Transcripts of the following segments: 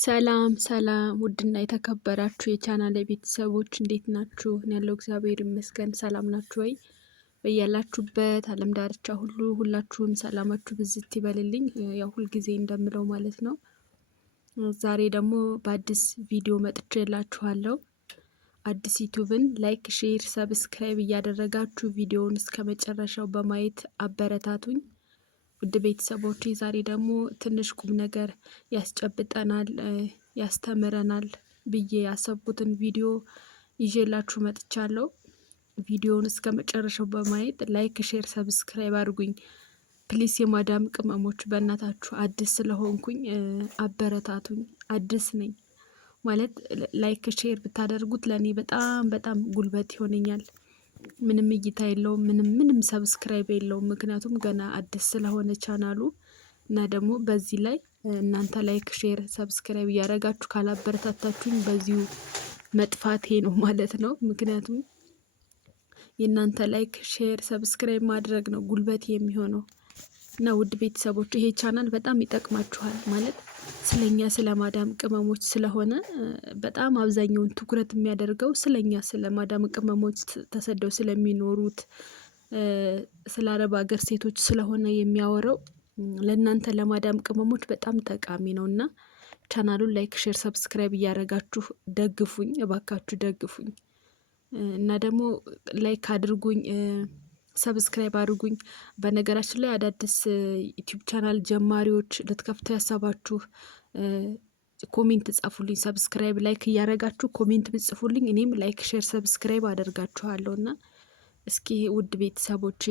ሰላም ሰላም ውድና የተከበራችሁ የቻናሌ ቤተሰቦች እንዴት ናችሁ? እኔ ያለው እግዚአብሔር ይመስገን። ሰላም ናችሁ ወይ? በያላችሁበት ዓለም ዳርቻ ሁሉ ሁላችሁም ሰላማችሁ ብዝት ይበልልኝ። ያው ሁልጊዜ እንደምለው ማለት ነው። ዛሬ ደግሞ በአዲስ ቪዲዮ መጥቼላችኋለሁ። አዲስ ዩቲዩብን ላይክ፣ ሼር፣ ሰብስክራይብ እያደረጋችሁ ቪዲዮውን እስከ መጨረሻው በማየት አበረታቱኝ። ውድ ቤተሰቦች ዛሬ ደግሞ ትንሽ ቁም ነገር ያስጨብጠናል ያስተምረናል ብዬ ያሰብኩትን ቪዲዮ ይዤላችሁ መጥቻለሁ። ቪዲዮውን እስከ መጨረሻው በማየት ላይክ፣ ሼር፣ ሰብስክራይብ አድርጉኝ ፕሊስ። የማዳም ቅመሞች በእናታችሁ አዲስ ስለሆንኩኝ አበረታቱኝ። አዲስ ነኝ ማለት ላይክ ሼር ብታደርጉት ለኔ በጣም በጣም ጉልበት ይሆነኛል። ምንም እይታ የለውም፣ ምንም ሰብስክራይብ የለውም። ምክንያቱም ገና አዲስ ስለሆነ ቻናሉ እና ደግሞ በዚህ ላይ እናንተ ላይክ ሼር ሰብስክራይብ እያደረጋችሁ ካላበረታታችሁኝ በዚሁ መጥፋቴ ነው ማለት ነው። ምክንያቱም የእናንተ ላይክ ሼር ሰብስክራይብ ማድረግ ነው ጉልበት የሚሆነው። እና ውድ ቤተሰቦች ይሄ ቻናል በጣም ይጠቅማችኋል ማለት ስለኛ ስለ ማዳም ቅመሞች ስለሆነ በጣም አብዛኛውን ትኩረት የሚያደርገው ስለኛ ስለ ማዳም ቅመሞች ተሰደው ስለሚኖሩት ስለ አረብ ሀገር ሴቶች ስለሆነ የሚያወራው ለእናንተ ለማዳም ቅመሞች በጣም ጠቃሚ ነው። እና ቻናሉን ላይክ ሼር ሰብስክራይብ እያደረጋችሁ ደግፉኝ፣ እባካችሁ ደግፉኝ። እና ደግሞ ላይክ አድርጉኝ፣ ሰብስክራይብ አድርጉኝ። በነገራችን ላይ አዳዲስ ዩቲዩብ ቻናል ጀማሪዎች ልትከፍቱ ያሳባችሁ ኮሜንት ጻፉልኝ። ሰብስክራይብ ላይክ እያደረጋችሁ ኮሜንት ብጽፉልኝ እኔም ላይክ ሼር ሰብስክራይብ አደርጋችኋለሁ። እና እስኪ ውድ ቤተሰቦቼ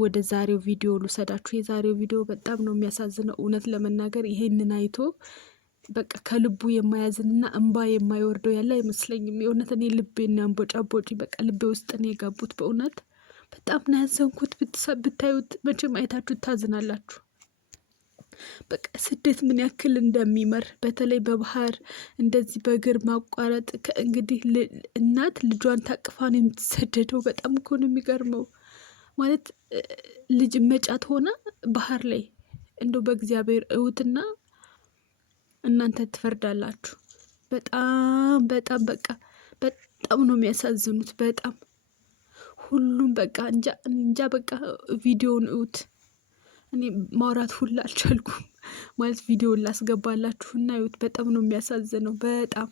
ወደ ዛሬው ቪዲዮ ልውሰዳችሁ። የዛሬው ቪዲዮ በጣም ነው የሚያሳዝነው። እውነት ለመናገር ይሄንን አይቶ በቃ ከልቡ የማያዝንና እንባ የማይወርደው ያለ አይመስለኝም። የእውነት እኔ ልቤና አንቦጫቦጪ በቃ ልቤ ውስጥ ነው የገቡት። በእውነት በጣም ነው ያዘንኩት። ብታዩት መቼም አይታችሁ ታዝናላችሁ። በቃ ስደት ምን ያክል እንደሚመር በተለይ በባህር እንደዚህ በእግር ማቋረጥ እንግዲህ እናት ልጇን ታቅፋን የምትሰደደው በጣም እኮ ነው የሚገርመው። ማለት ልጅ መጫት ሆነ ባህር ላይ እንደው በእግዚአብሔር እውትና እናንተ ትፈርዳላችሁ። በጣም በጣም በቃ በጣም ነው የሚያሳዝኑት። በጣም ሁሉም በቃ እንጃ በቃ ቪዲዮውን እውት። እኔ ማውራት ሁላ አልቻልኩም ማለት ቪዲዮውን ላስገባላችሁና እውት። በጣም ነው የሚያሳዝነው በጣም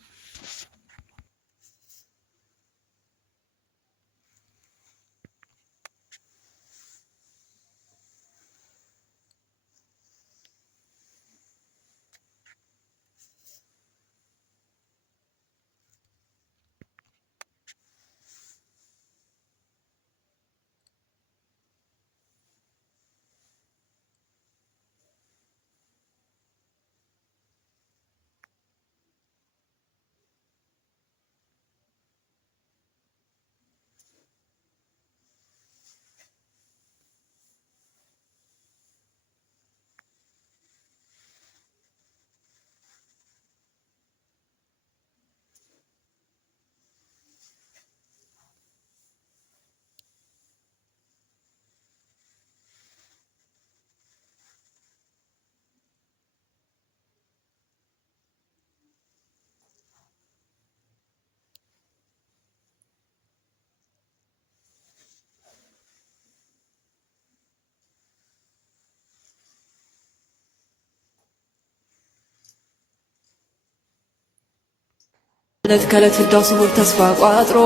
እለት ከእለት ህዳው ስውር ተስፋ ቋጥሮ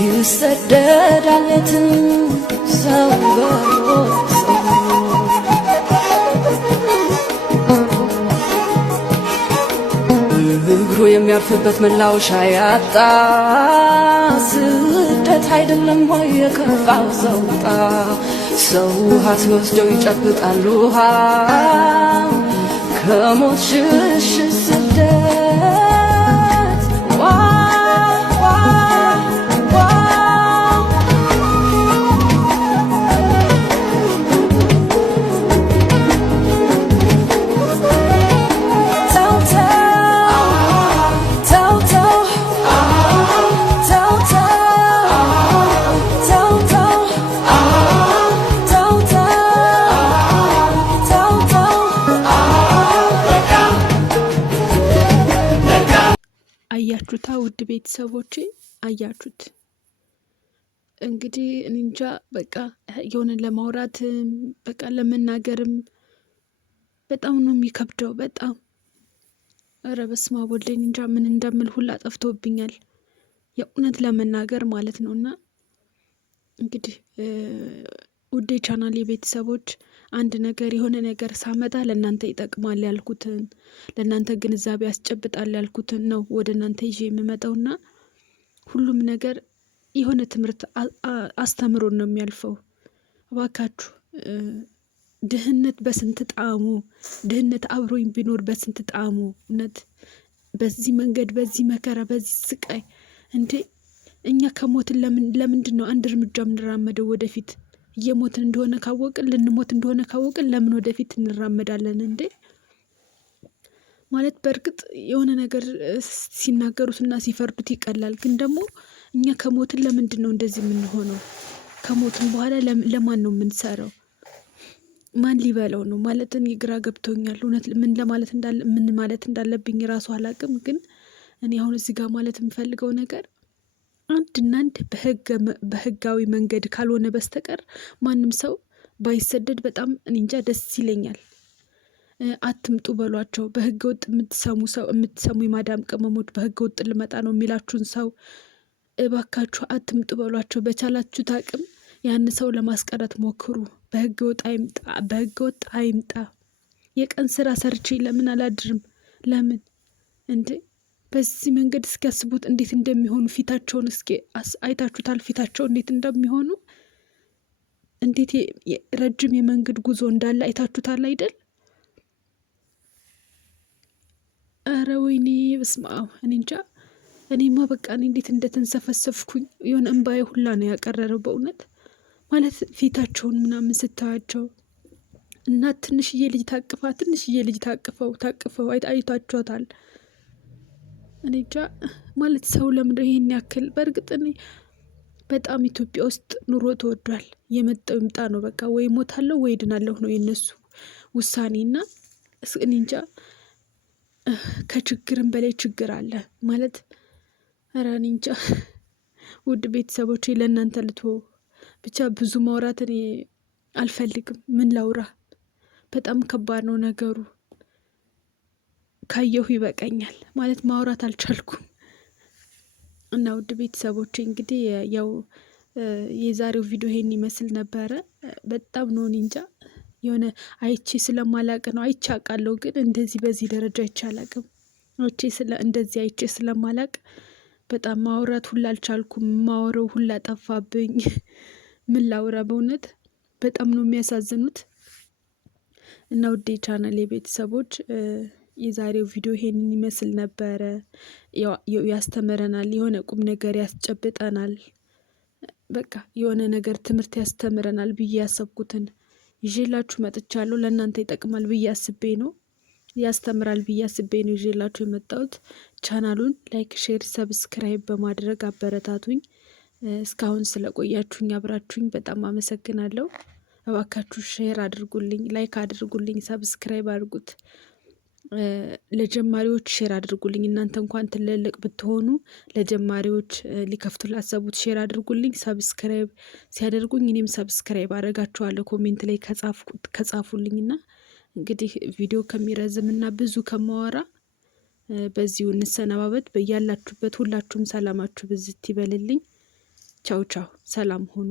ይሰደዳል የትም ሰው እግሩ የሚያርፍበት መላወሻ ያጣ ስደት አይደለም ወይ የከፋው ዘውጣ ሰው ውሃ ሲወስደው ይጨብጣል ውሃ ከሞት ሽሽ ስደት አያችሁታ ውድ ቤተሰቦቼ አያችሁት። እንግዲህ እኔ እንጃ በቃ የሆነ ለማውራትም በቃ ለመናገርም በጣም ነው የሚከብደው። በጣም ኧረ በስመ አብ ወልድ እንጃ ምን እንደምል ሁላ ጠፍቶብኛል የእውነት ለመናገር ማለት ነው። እና እንግዲህ ውዴ ቻናል የቤተሰቦች አንድ ነገር የሆነ ነገር ሳመጣ ለእናንተ ይጠቅማል ያልኩትን ለእናንተ ግንዛቤ ያስጨብጣል ያልኩትን ነው ወደ እናንተ ይዤ የምመጣውና ሁሉም ነገር የሆነ ትምህርት አስተምሮን ነው የሚያልፈው። እባካችሁ ድህነት በስንት ጣዕሙ ድህነት አብሮኝ ቢኖር በስንት ጣዕሙ። እውነት በዚህ መንገድ በዚህ መከራ በዚህ ስቃይ እንዴ እኛ ከሞትን ለምንድን ነው አንድ እርምጃ የምንራመደው ወደፊት? እየሞትን እንደሆነ ካወቅን ልንሞት እንደሆነ ካወቅን ለምን ወደፊት እንራመዳለን እንዴ? ማለት በእርግጥ የሆነ ነገር ሲናገሩትና ሲፈርዱት ይቀላል። ግን ደግሞ እኛ ከሞትን ለምንድን ነው እንደዚህ የምንሆነው? ከሞትን በኋላ ለማን ነው የምንሰራው? ማን ሊበላው ነው? ማለትን ግራ ገብቶኛል እውነት ምን ማለት እንዳለብኝ ራሱ አላቅም። ግን እኔ አሁን እዚህ ጋር ማለት የምፈልገው ነገር አንድና አንድ በህጋዊ መንገድ ካልሆነ በስተቀር ማንም ሰው ባይሰደድ በጣም እኔ እንጃ ደስ ይለኛል። አትምጡ በሏቸው። በህገ ወጥ የምትሰሙ የማዳም ቅመሞች በህገ ወጥ ልመጣ ነው የሚላችሁን ሰው እባካችሁ አትምጡ በሏቸው። በቻላችሁት አቅም ያን ሰው ለማስቀረት ሞክሩ። በህገ ወጥ አይምጣ። የቀን ስራ ሰርቼ ለምን አላድርም? ለምን እንዴ በዚህ መንገድ እስኪያስቡት እንዴት እንደሚሆኑ ፊታቸውን እስኪ አይታችሁታል? ፊታቸው እንዴት እንደሚሆኑ እንዴት ረጅም የመንገድ ጉዞ እንዳለ አይታችሁታል አይደል? ኧረ ወይኔ በስመ አብ እኔ እንጃ። እኔማ በቃ እኔ እንዴት እንደተንሰፈሰፍኩኝ የሆነ እንባዬ ሁላ ነው ያቀረረው በእውነት ማለት ፊታቸውን ምናምን ስታያቸው እና ትንሽዬ ልጅ ታቅፈው አይታችኋታል። እኔ እንጃ ማለት ሰው ለምንድነው ይሄን ያክል? በእርግጥ እኔ በጣም ኢትዮጵያ ውስጥ ኑሮ ተወዷል። የመጣው ይምጣ ነው በቃ። ወይ ሞታለሁ ወይ ድናለሁ ነው የነሱ ውሳኔና እኔ እንጃ ከችግርም በላይ ችግር አለ ማለት። ኧረ እኔ እንጃ ውድ ቤተሰቦቼ ለእናንተ ልትሆ ብቻ ብዙ ማውራት እኔ አልፈልግም። ምን ላውራ? በጣም ከባድ ነው ነገሩ። ካየሁ ይበቃኛል ማለት ማውራት አልቻልኩም። እና ውድ ቤተሰቦቼ እንግዲህ ያው የዛሬው ቪዲዮ ይሄን ይመስል ነበረ። በጣም ነው እኔ እንጃ የሆነ አይቼ ስለማላቅ ነው። አይቼ አውቃለሁ ግን እንደዚህ በዚህ ደረጃ አይቼ አላቅም። እንደዚህ አይቼ ስለማላቅ በጣም ማውራት ሁላ አልቻልኩም። ማወራው ሁላ ጠፋብኝ። ምን ላውራ? በእውነት በጣም ነው የሚያሳዝኑት። እና ውዴ ቻናል የቤተሰቦች የዛሬው ቪዲዮ ይሄንን ይመስል ነበረ። ያስተምረናል፣ የሆነ ቁም ነገር ያስጨብጠናል፣ በቃ የሆነ ነገር ትምህርት ያስተምረናል ብዬ ያሰብኩትን ይዤላችሁ መጥቻለሁ። ለእናንተ ይጠቅማል ብዬ አስቤ ነው፣ ያስተምራል ብዬ አስቤ ነው ይዤላችሁ የመጣሁት። ቻናሉን ላይክ፣ ሼር፣ ሰብስክራይብ በማድረግ አበረታቱኝ። እስካሁን ስለቆያችሁኝ አብራችሁኝ በጣም አመሰግናለሁ። እባካችሁ ሼር አድርጉልኝ፣ ላይክ አድርጉልኝ፣ ሰብስክራይብ አድርጉት። ለጀማሪዎች ሼር አድርጉልኝ። እናንተ እንኳን ትልልቅ ብትሆኑ ለጀማሪዎች ሊከፍቱ ላሰቡት ሼር አድርጉልኝ። ሰብስክራይብ ሲያደርጉኝ እኔም ሰብስክራይብ አደርጋችኋለሁ ኮሜንት ላይ ከጻፉልኝና እንግዲህ ቪዲዮ ከሚረዝምና ብዙ ከማወራ በዚሁ እንሰነባበት። በያላችሁበት ሁላችሁም ሰላማችሁ ብዝት ይበልልኝ። ቻው ቻው፣ ሰላም ሆኑ።